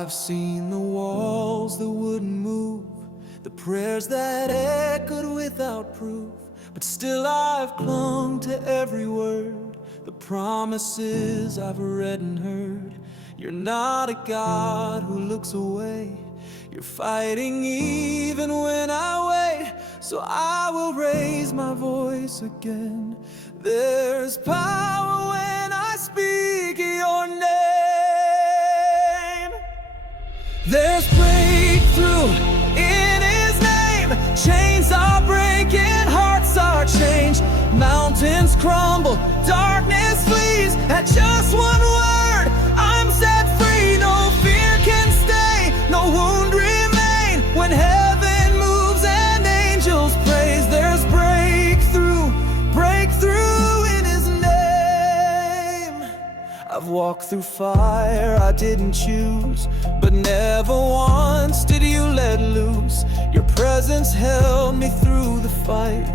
I've seen the walls that wouldn't move, the prayers that echoed without proof, but still I've clung to every word, the promises I've read and heard. You're not a God who looks away, you're fighting even when I wait. So I will raise my voice again. There's power when I speak your name. There's breakthrough in His name. Chains are breaking, hearts are changed, mountains crumble, darkness flees at just one word. I'm set free, no fear can stay, no wound remain. When heaven moves and angels praise, there's breakthrough, breakthrough in His name. I've walked through fire I didn't choose, but never once did you let loose. Your presence held me through the fight,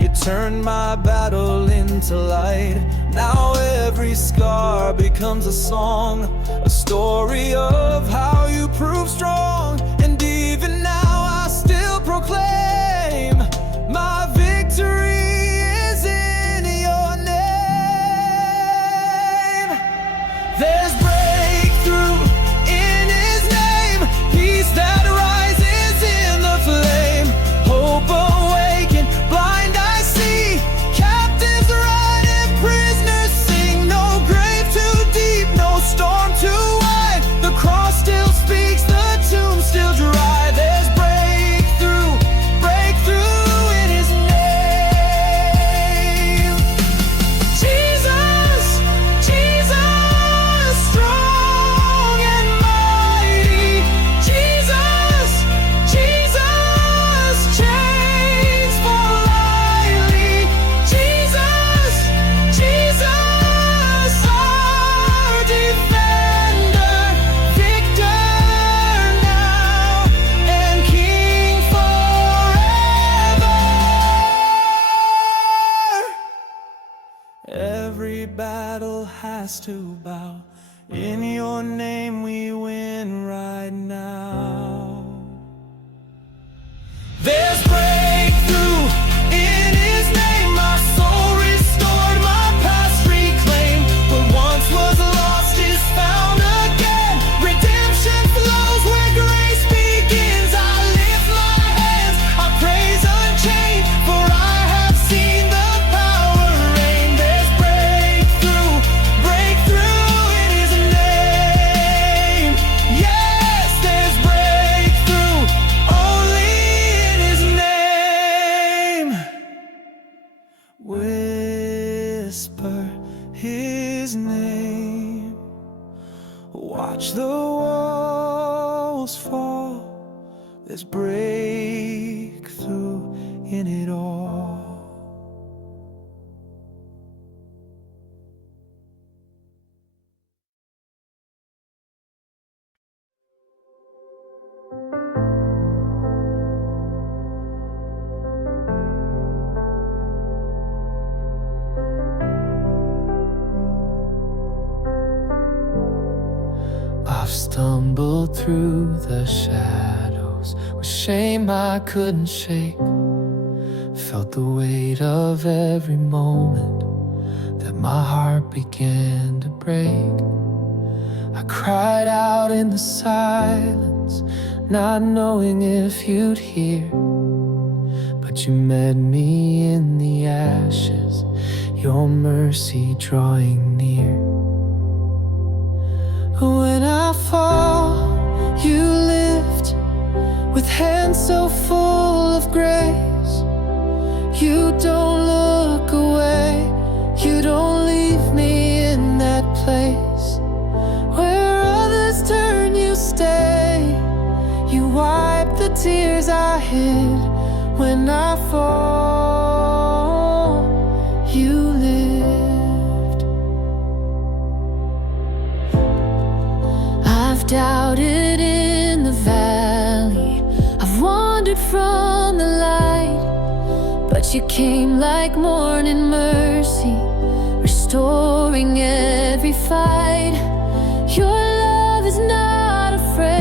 you turned my battle into light. Now every scar becomes a song, a story of how you prove strong. And even now I still proclaim my victory is in your name. There's breakthrough in His name, peace that rises in the flame, hope awakened, blind eyes see, captives run and prisoners sing. No grave too deep, no storm too wide, the cross still speaks, the tomb still dry. There's breakthrough, breakthrough in His name. Jesus, Jesus, strong and mighty. Jesus, Jesus, chains fall lightly. Jesus, Jesus, our defender, victor now and King forever. Every battle has to bow, in your name we win right now. There's breakthrough in His name, my soul restored, my past reclaimed. What once was lost is found again. Redemption flows where grace begins. I lift my hands, I praise unchained, for I have seen the power reign. There's breakthrough, breakthrough in His name. Yes, there's breakthrough only in His name. Whisper His name, watch the walls fall. There's breakthrough in it all. I've stumbled through the shadows with shame I couldn't shake, felt the weight of every moment that my heart began to break. I cried out in the silence, not knowing if you'd hear, but you met me in the ashes, your mercy drawing near. When I fall, you lift with hands so full of grace. You don't look away, you don't leave me in that place. Where others turn, you stay. You wipe the tears I hid. When I fall, you lift. I've doubted in the valley, I've wandered from the light, but you came like morning mercy, restoring every fight. Your love is not afraid.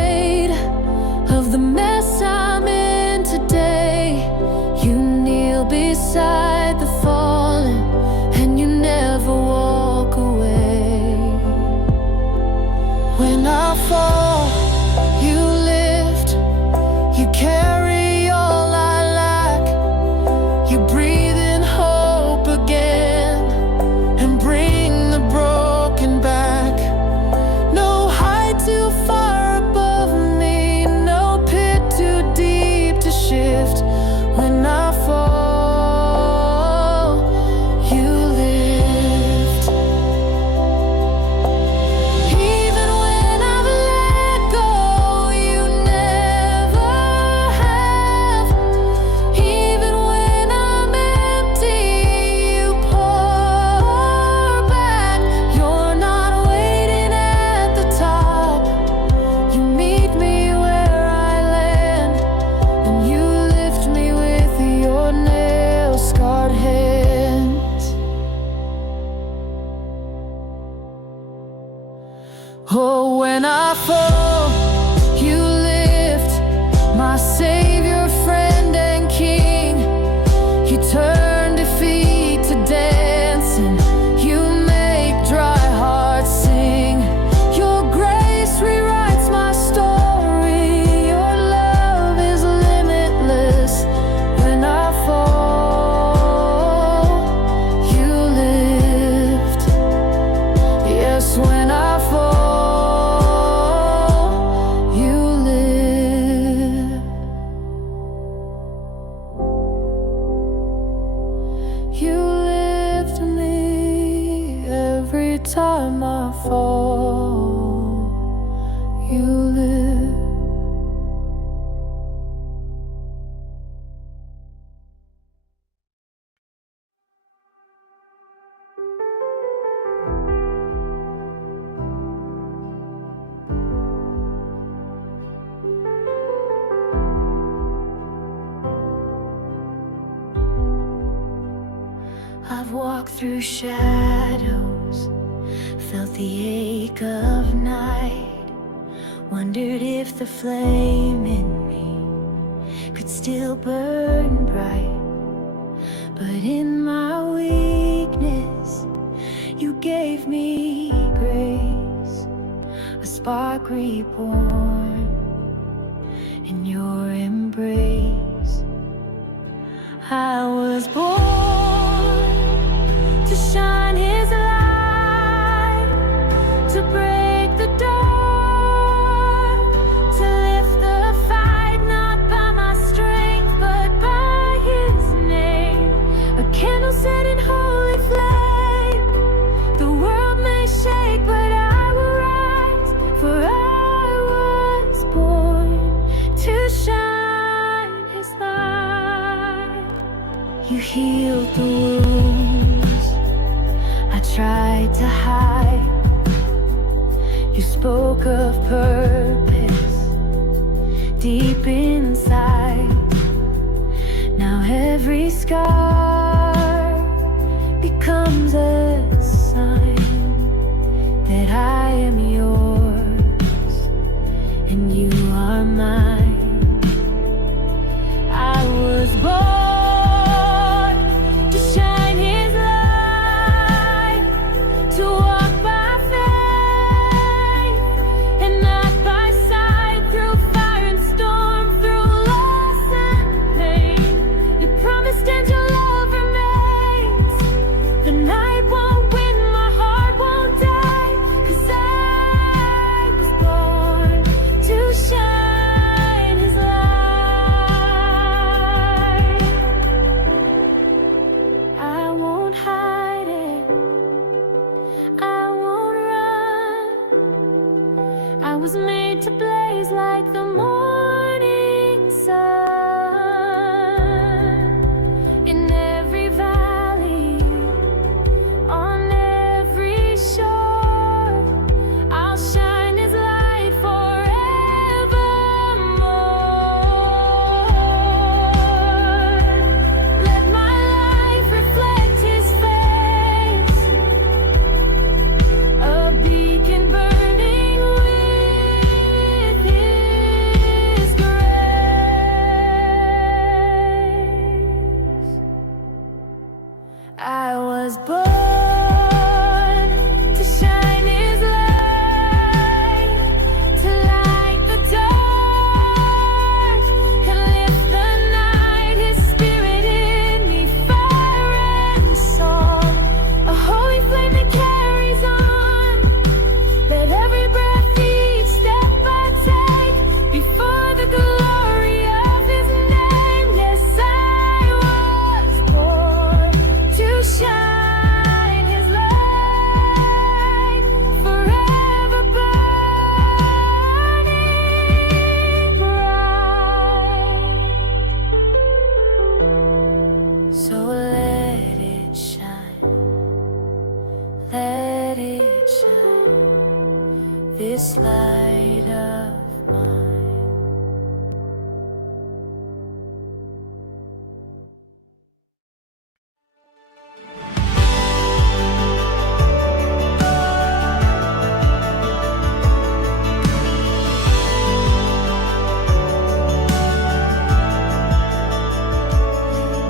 walked through shadows, felt the ache of night, wondered if the flame in me could still burn bright. But in my weakness, you gave me grace, a spark reborn in your embrace. I was born to shine His light, to break the dark, to lift the fight, not by my strength, but by His name. A candle set in holy flame. The world may shake, but I will rise, for I was born to shine His light. You healed the wounds I tried to hide. You spoke of purpose deep inside. Now every scar becomes a sign that I am yours and you are mine. I was born to shine His light, to walk by faith and not by sight, through fire and storm, through loss and pain. You promised and your love remains. The night won't win, my heart won't die, 'cause I was born to shine His light. I won't hide it, I won't run. I was made to blaze like the morning sun. In every valley, on every shore, I'll shine His light forevermore. Let my life reflect His face, a beacon burning with His grace. I was born to shine His light, to light the dark and lift the night. His spirit in me, fire and song, a holy flame that carries on. Let every breath, each step I take, before the glory of His name. Yes, I was born to shine His light, forever burning bright. So let it shine, let it shine, this light of mine.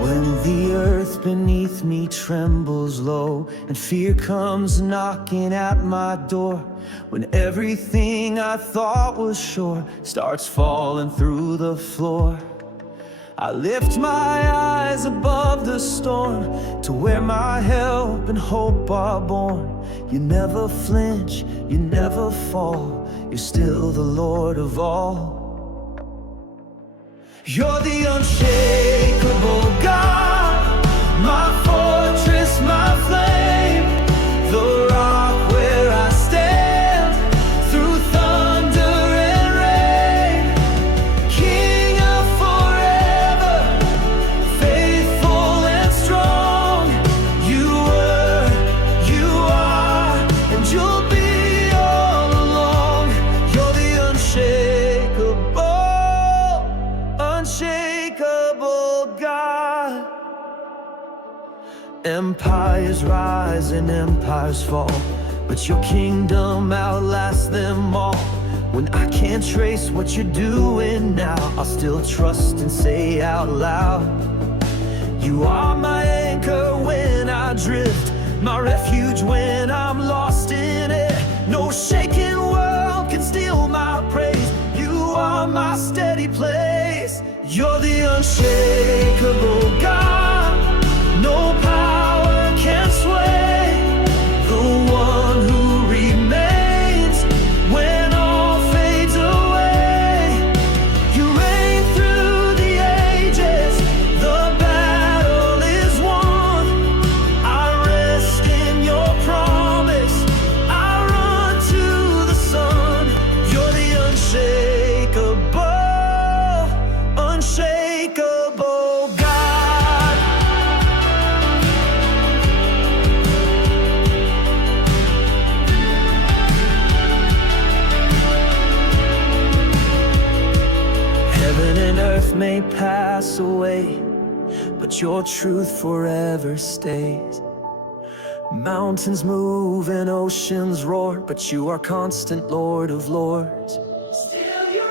When the earth beneath me trembles low and fear comes knocking at my door, when everything I thought was sure starts falling through the floor, I lift my eyes above the storm to where my help and hope are born. You never flinch, you never fall, you're still the Lord of all. You're the unshakable God, my fortress, my flame, the rock where I stand through thunder and rain. King of forever, faithful and strong, you were, you are, and you'll be all along. You're the unshakable God. Empires rise and empires fall, but your kingdom outlasts them all. When I can't trace what you're doing now, I'll still trust and say out loud, you are my anchor when I drift, my refuge when I'm lost in it. No shaking world can steal my praise. You are my steady place. You're the unshakable God. No power can sway. The one who remains when all fades away. You reign through the ages. The battle is won. I rest in your promise. I run to the sun. You're the unshakable, unshakable God. Heaven and earth may pass away, but your truth forever stays. Mountains move and oceans roar, but you are constant, Lord of Lords. Still you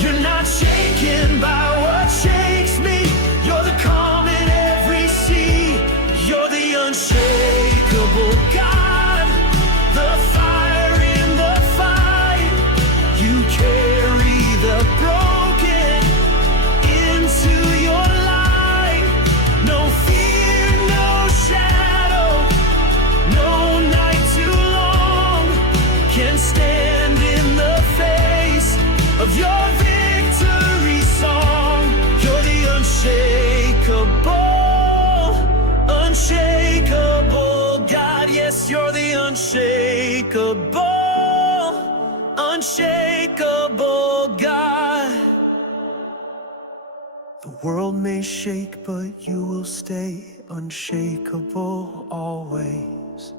You're not shaken by what shakes me. You're the calm in every sea. You're the unshakable God, the fire in the fight. You carry the broken into your light. No fear, no shadow, no night too long can stand in the face of your victory song. You're the unshakable, unshakable God. Yes, you're the unshakable, unshakable God. The world may shake, but you will stay unshakable always.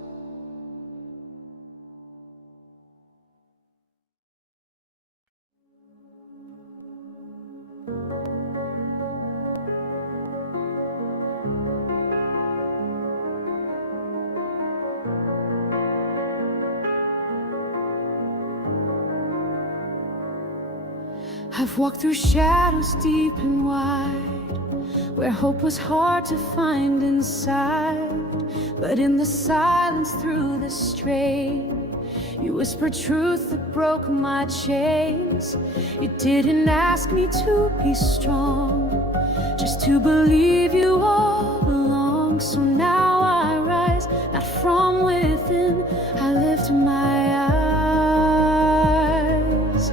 I've walked through shadows deep and wide, where hope was hard to find inside. But in the silence through the strain, you whispered truth that broke my chains. You didn't ask me to be strong, just to believe you all along. So now I rise, not from within. I lift my eyes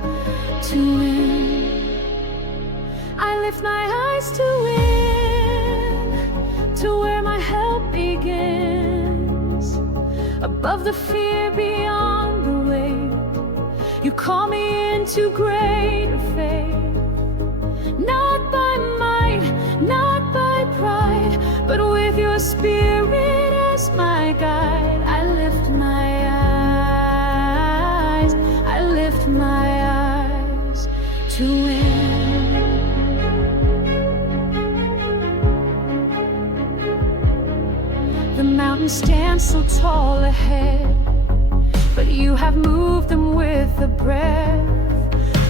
to win. I lift my eyes to win, to where my help begins. Above the fear, beyond the weight, you call me into greater faith. Not by might, not by pride, but with your spirit as my guide. I lift my eyes, I lift my eyes to win. The mountains stand so tall ahead, but you have moved them with a breath.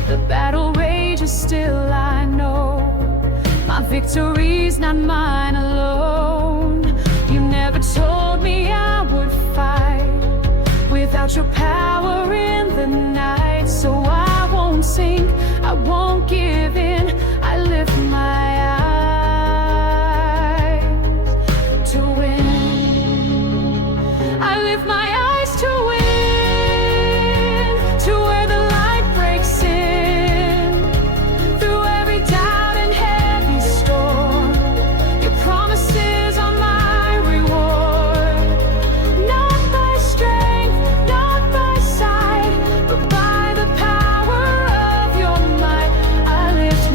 The battle rages still, I know. My victory's not mine alone. You never told me I would fight without your power in the night. So I won't sink, I won't give in. I lift my eyes to win. I lift my eyes to win, to where the light breaks in. Through every doubt and heavy storm, your promises are my reward. Not by strength, not by sight, but by the power of your might. I lift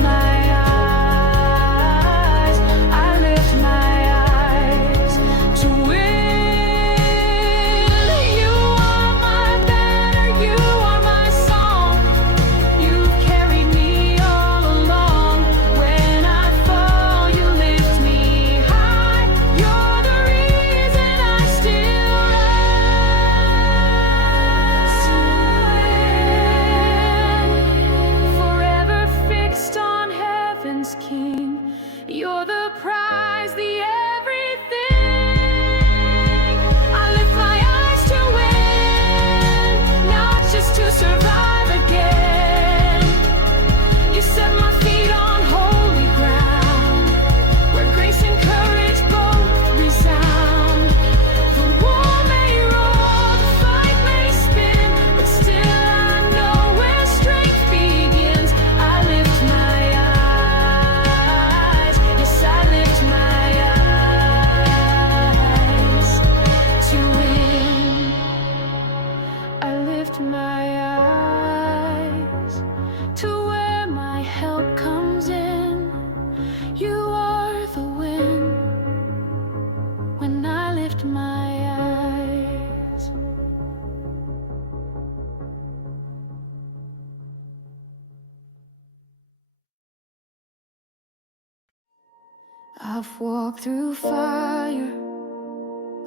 I've walked through fire,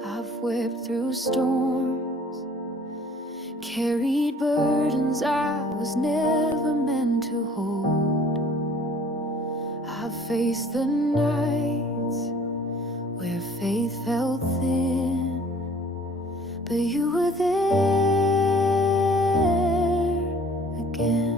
I've wept through storms, carried burdens I was never meant to hold. I've faced the nights where faith felt thin, but you were there again.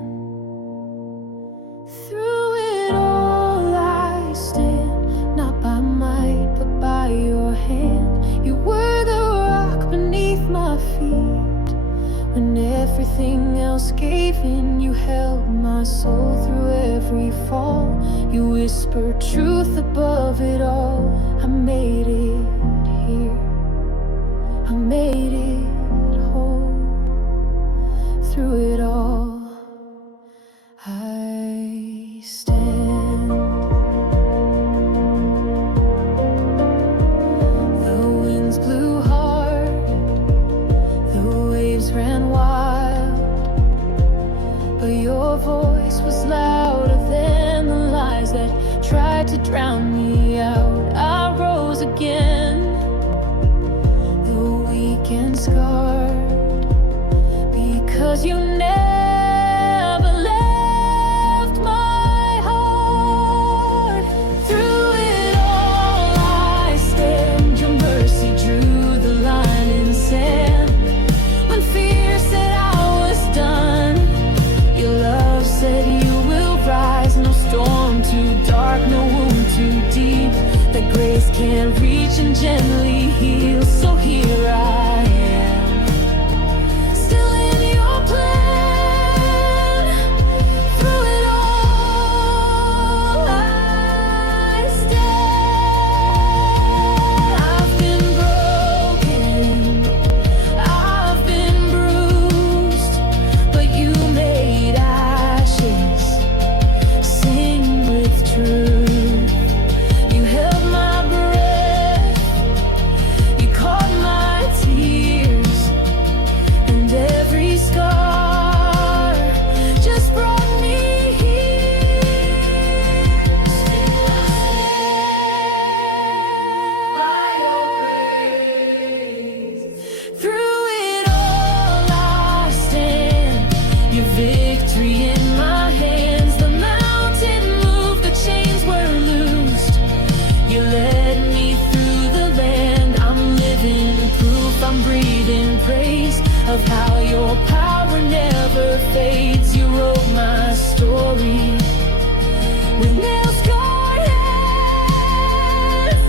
Through it all I stand, not by might but by your hand. You were the rock beneath my feet. When everything else gave in, you held my soul through every fall. You whispered truth above it all. I made it here, I made it whole. Through it all I stand. The winds blew hard, the waves ran wild, but your voice was louder than the lies that tried to drown me out. I rose again, though weak and scarred, because you never left my heart. Through it all I stand. Your mercy drew the line in sand. When fear said I was done, your love said you will rise. No storm too dark, no wound too deep that grace can't reach and gently heal. So here I am, still in your plan. Through it all I stand. I've been broken, I've been bruised, but you made ashes sing with truth. You held my breath, you caught my tears, and every scar just brought me here. By your grace, through it all I stand. Your victory in my hands. The mountain moved, the chains were loosed. You led me through the land. I'm living proof, I'm breathing praise of how your power never fades. You wrote my story with nail-scarred hands.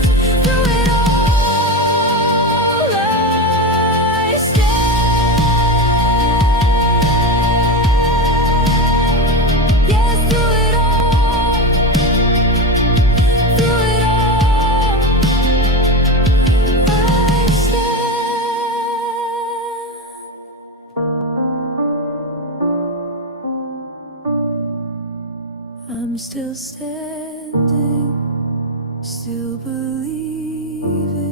Through it all I stand. Yes, through it all, through it all I stand. I'm still standing, still believing.